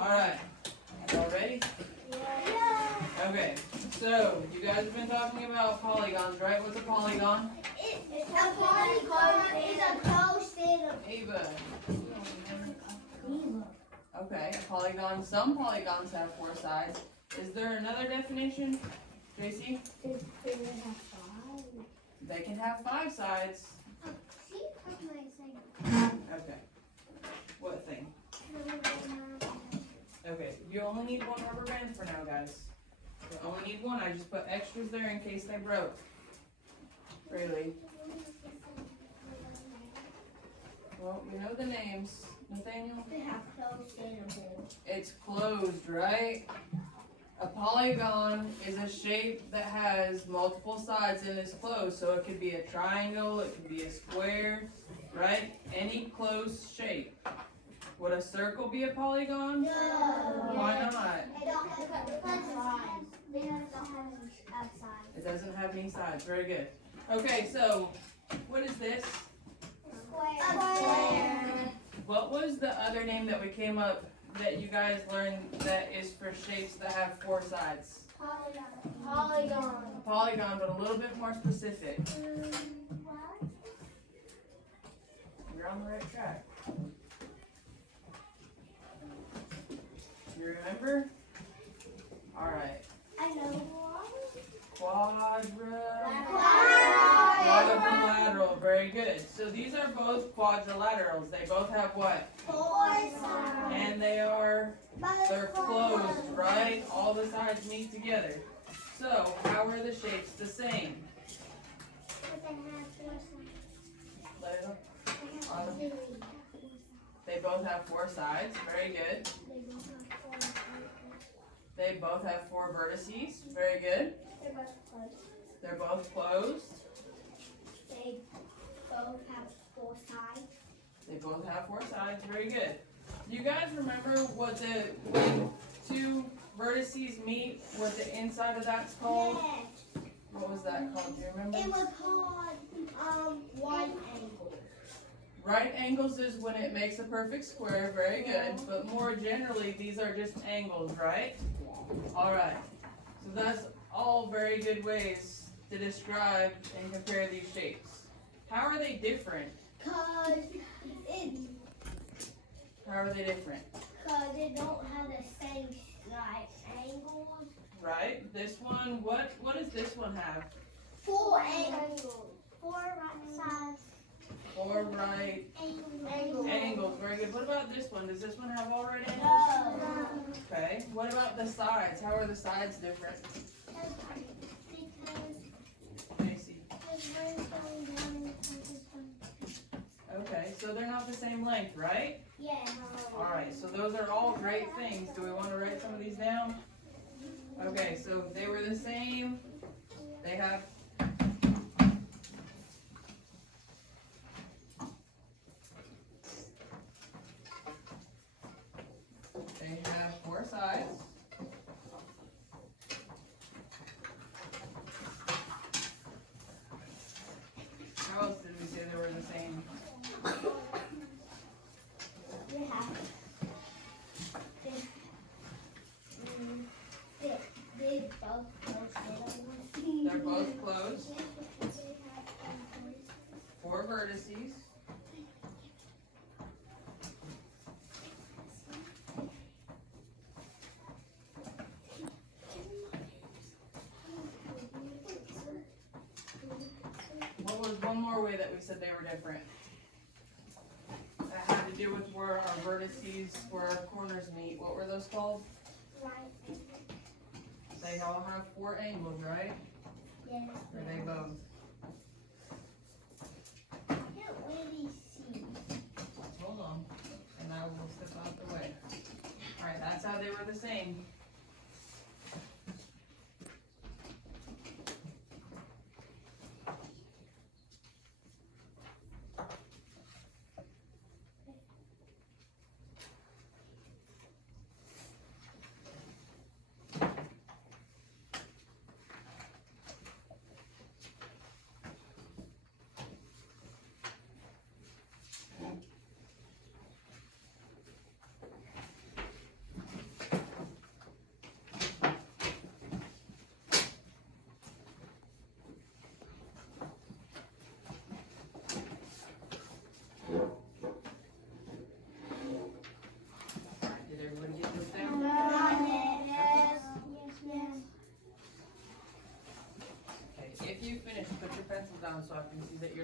Alright. Y'all ready? Yeah. Okay. So, you guys have been talking about polygons, right? What's a polygon? A polygon is a closed system. Ava. Okay, a polygon. Some polygons have 4 sides. Is there another definition, JC? They can have 5 sides. See, that's what I'm saying. Okay. What thing? Okay, you only need 1 rubber band for now, guys. You only need 1. I just put extras there in case they broke. Really? Well, we know the names. Nathaniel? They have closed syllables. It's closed, right? A polygon is a shape that has multiple sides and is closed. So it could be a triangle, it could be a square, right? Any closed shape. Would a circle be a polygon? No. Why not? They don't have sides. They don't have sides. It doesn't have any sides. Very good. Okay, so what is this? Square. What was the other name that we came up that you guys learned that is for shapes that have 4 sides? Polygon. A polygon, but a little bit more specific. You're on the right track. You remember? Alright. I know. Quadrilateral. Very good. So these are both quadrilaterals. They both have what? 4 sides. And they're closed, right? All the sides meet together. So, how are the shapes the same? Let it up. They both have 4 sides. Very good. They both have 4 vertices. Very good. They're both closed. They both have 4 sides. They both have 4 sides. Very good. Do you guys remember what when 2 vertices meet, what the inside of that's called? Yes. What was that called? Do you remember? It was called right angle. Right angles is when it makes a perfect square. Very good. But more generally, these are just angles, right? Alright. So that's all very good ways to describe and compare these shapes. How are they different? Cause How are they different? they don't have the same like angles. Right? This one, what does this one have? 4 angles. 4 right sides. 4 right Angles. angles. Very good. What about this one? Does this one have all right angles? No. Okay. What about the sides? How are the sides different? Casey. Okay, so they're not the same length, right? Yeah. Alright, so those are all great things. Do we want to write some of these down? Okay, so they were the same. They have They have 4 sides. How else did we say they were the same? Yeah. They both close. They're both closed. 4 vertices. What was one more way that we said they were different? That had to do with where our vertices, where our corners meet. What were those called? Right. They all have 4 angles, right? Yes. Or they both? I can't really see. Hold on. And I will step out the way. Alright, that's how they were the same.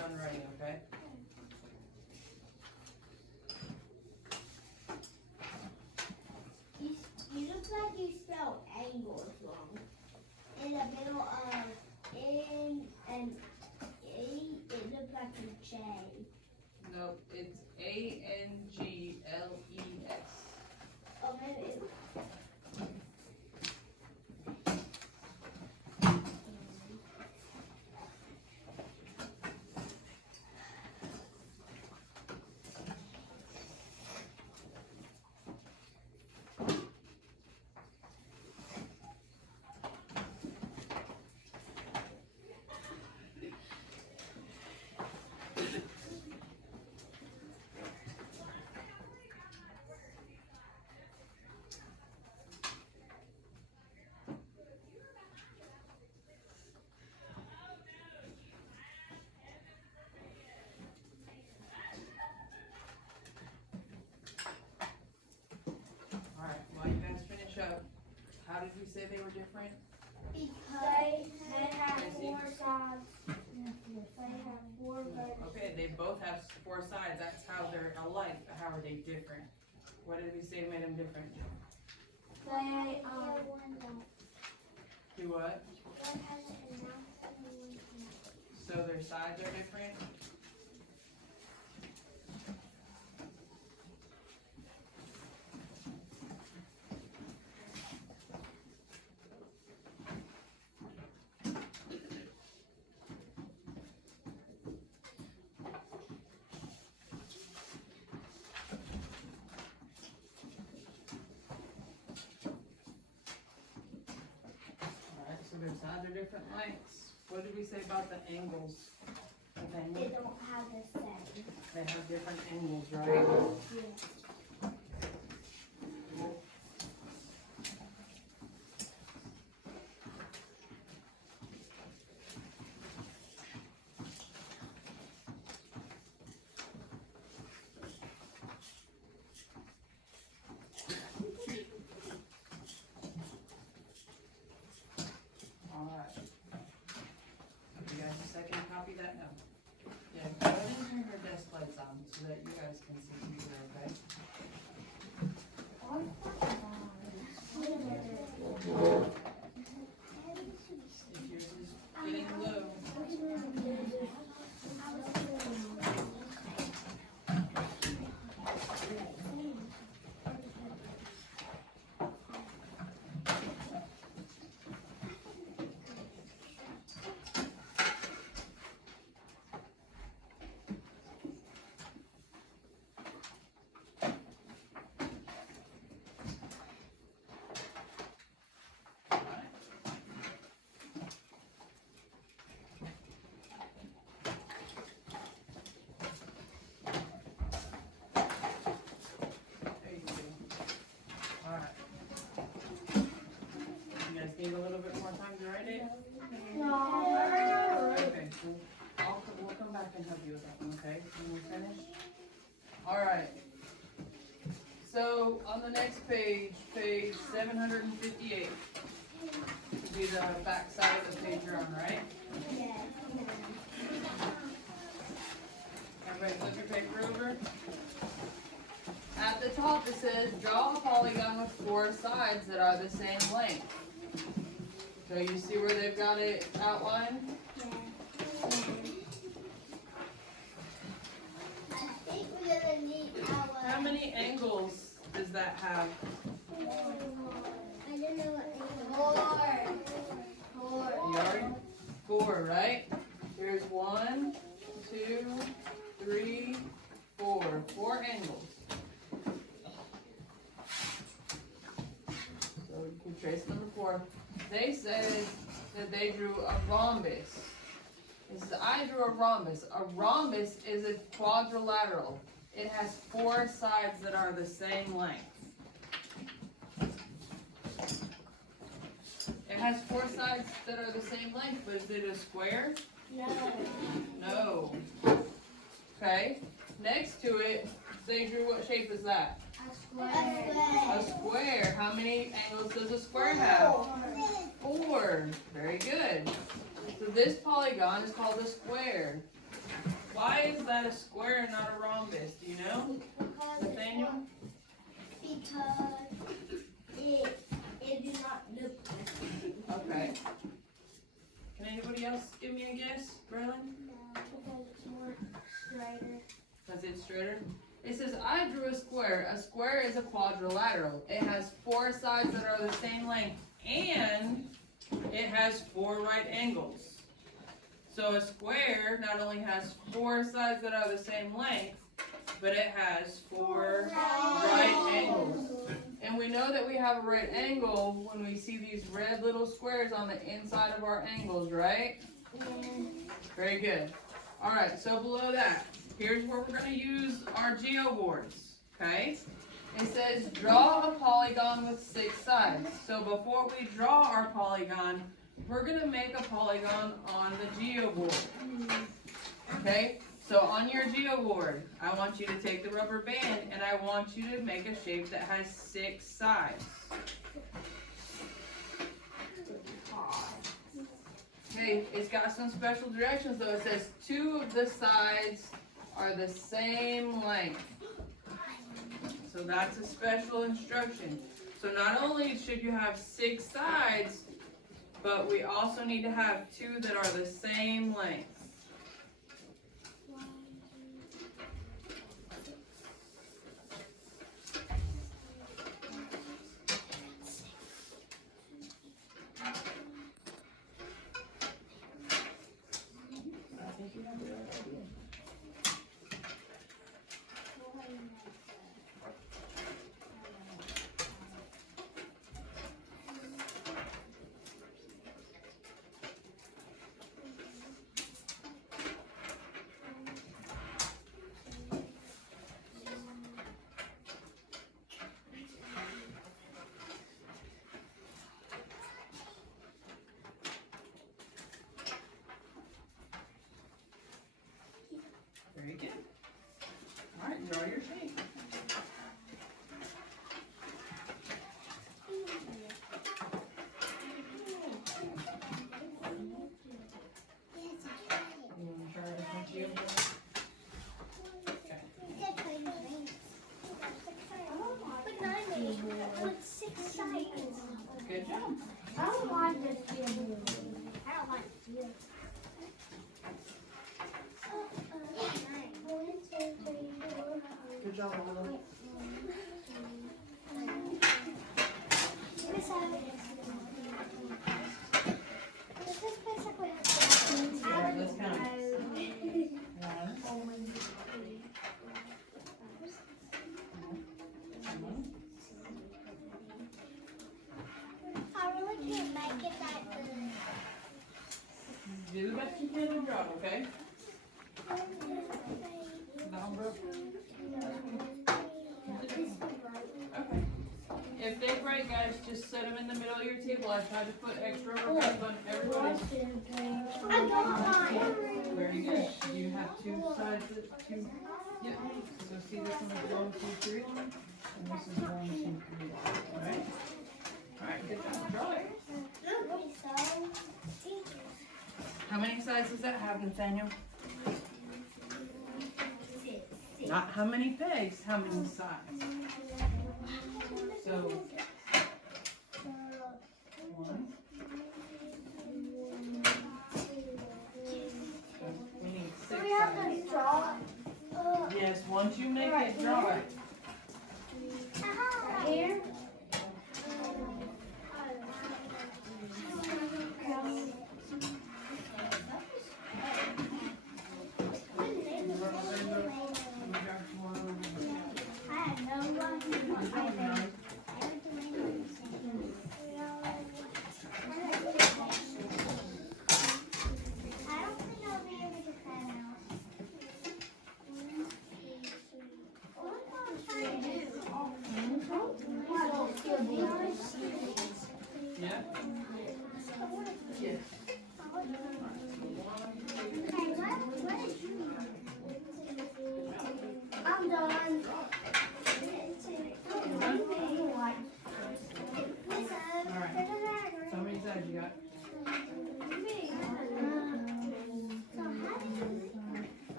done writing, okay? You look like you spelled angles wrong. In the middle of N and A, it looked like a J. Nope, it's Angles. Oh, maybe it Alright, while you guys finish up, how did we say they were different? because they have four sides. They have four vertices. Okay, they both have 4 sides, that's how they're alike, but how are they different? What did we say made them different? They Do what? one has a mouth and one has So their sides are different? Alright, so their sides are different lengths. What did we say about the angles? They don't have the same. They have different angles, right? Yeah. Alright. You guys a second copy that? No. Yeah, go ahead and turn your desk lights on so that you guys can see easier, okay? If yours is getting low. There you go. Alright. You guys need a little bit more time to write it? Okay, so we'll come back and help you with that one, okay? When we finish? Alright. So, on the next page, page 758, will be the back side of the page you're on, right? Everybody flip your paper over. At the top it says, draw a polygon with 4 sides that are the same length. So you see where they've got it outlined? I think we're gonna need our. How many angles does that have? I don't know what. Four. You already? 4, right? Here's 1, 2, 3, 4. 4 angles. So you can trace number 4. They said that they drew a rhombus. It says, I drew a rhombus. A rhombus is a quadrilateral. It has 4 sides that are the same length. It has 4 sides that are the same length, but is it a square? No. No. Okay. Next to it, they drew what shape is that? A square. How many angles does a square have? 4. Very good. So this polygon is called a square. Why is that a square and not a rhombus? Do you know, Because Nathaniel? it do not look like Okay. Can anybody else give me a guess, Braylon? because it's more straighter. Because it's straighter. It says, I drew a square. A square is a quadrilateral. It has 4 sides that are the same length, and it has 4 right angles. So a square not only has 4 sides that are the same length, but it has 4 right angles. And we know that we have a right angle when we see these red little squares on the inside of our angles, right? Very good. Alright, so below that, here's where we're going to use our geoboards, okay? It says draw a polygon with 6 sides. So before we draw our polygon, we're going to make a polygon on the geoboard. Okay? So on your geoboard, I want you to take the rubber band and I want you to make a shape that has 6 sides. Okay, it's got some special directions though. It says 2 of the sides are the same length. So that's a special instruction. So not only should you have 6 sides, but we also need to have 2 that are the same length. Very good. All right, draw your shape. You want to try a different geoboard? With 6 sides. Good job. I don't want this geoboard. I don't want this. Good job, Oliver. Alright, let's count. 1, I really can't make it that do the best you can and draw, okay? Down, bro. Okay. If they break, guys, just set them in the middle of your table. I tried to put extra rubber bands on everybody. I got mine. Very good. You have 2 sides, 2, yeah. So see this one is 1, 2, 3, and this is 1, 2, 3. Alright? Alright, good job. Draw it. How many sides does that have, Nathaniel? Not how many pegs, how many sides? So, 1. So we need 6 sides. Yes, once you make it, draw it. Here. Yeah? Yes. I'm done. Alright. So how many sides you got?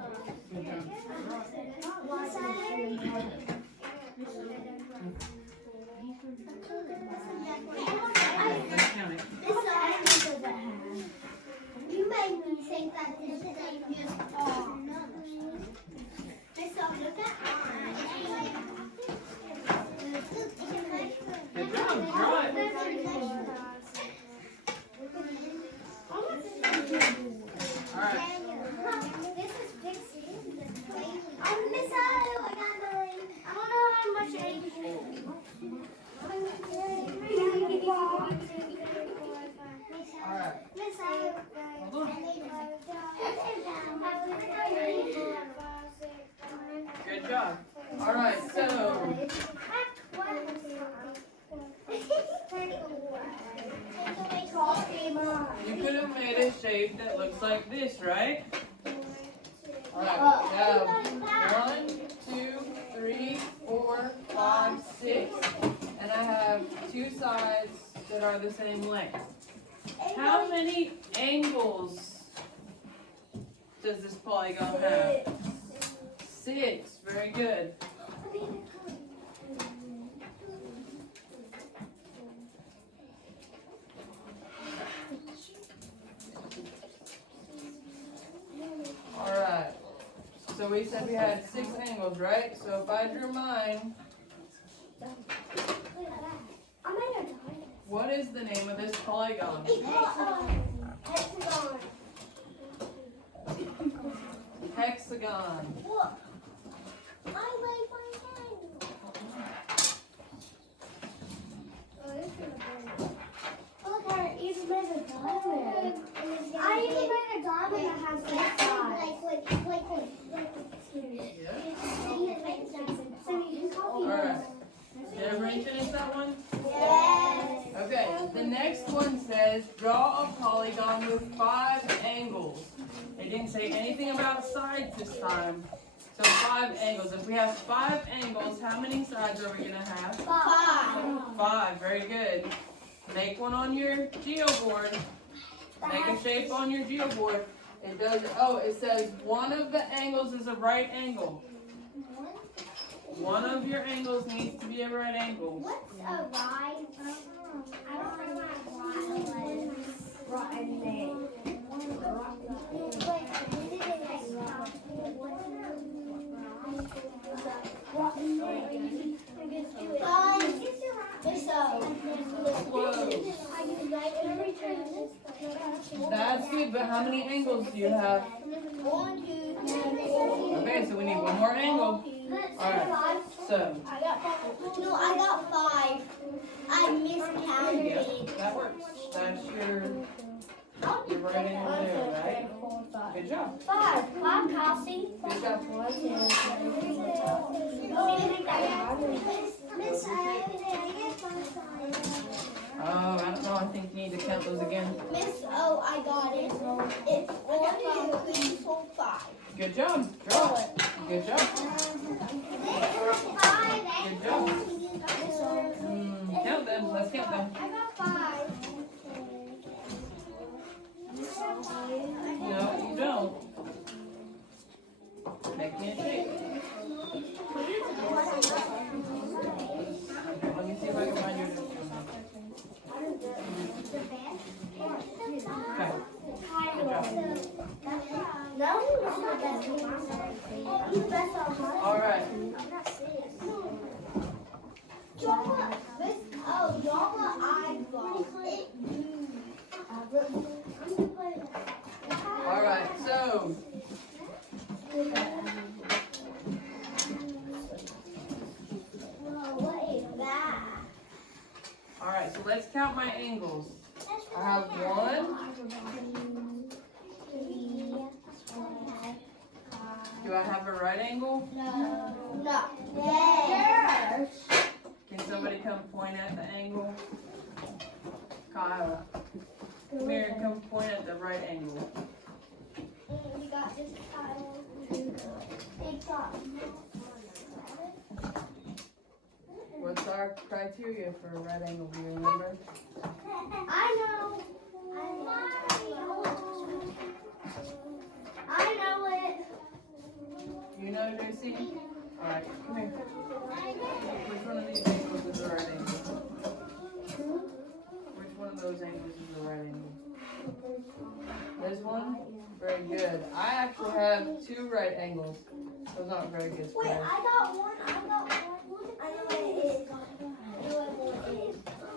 job. Draw it. Alright. This is fixing. Miss O, I got mine. I don't know how much I need. Alright. Miss O. Hold on. Good job. Alright, so you could have made a shape that looks like this, right? Alright, now 1, 2, 3, 4, 5, 6, and I have 2 sides that are the same length. How many angles does this polygon have? 6, very good. Alright, so we said we had 6 angles, right? So if I drew mine, what is the name of this polygon? Hexagon. I even made a diamond that has 6 Alright, did everybody finish that one? Yes. Okay, the next one says draw a polygon with 5 angles. It didn't say anything about sides this time. So 5 angles. If we have 5 angles, how many sides are we going to have? 5. 5, very good. Make one on your geoboard. Make a shape on your geoboard. It does, it says one of the angles is a right angle. One of your angles needs to be a right angle. What's a right? I don't know what right name. That's good, but how many angles do you have? 1, 2, 3, 4. Okay, so we need one more angle. Alright, so. I got 5. No, I got 5. I miscounted Yeah, it. that works. That's your right angle there, right? Good job. 5. 5, Kelsey. Good job. Miss, I get 5 sides. I don't know. I think you need to count those again. Miss, I got it. It's 1, 2, 3, 4, 5. Good job. Draw it. Good job. Good job. Count them. Let's count them. I got 5. No, you don't. Make me a shape. Let me see if I can find your. Okay. All right. All right. So. All right. So let's count my angles. I have 1. Do I have a right angle? No. Yes. Can somebody come point at the angle? Kyle. Come here and come point at the right angle. You got this tile. What's our criteria for a right angle? Do you remember? I know. I know it. You know, JC? Alright, come here. Which one of these angles is the right angle? Which one of those angles is the right angle? This one? Very good. I actually have 2 right angles. Those aren't very good Wait, squares. I got one. I know what it is. I know what it is.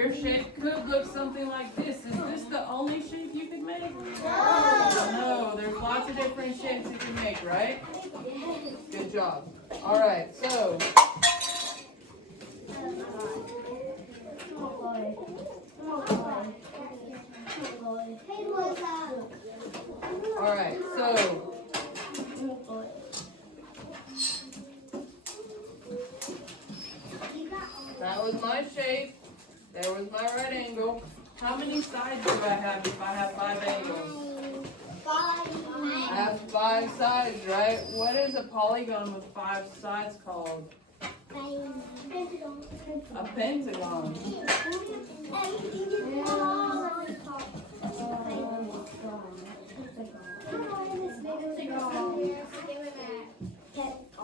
Your shape could look something like this. Is this the only shape you can make? No, there's lots of different shapes you can make, right? Good job. All right, so all right, so that was my shape. There was my right angle. How many sides do I have if I have 5 angles? I have 5 sides, right? What is a polygon with 5 sides called? A pentagon.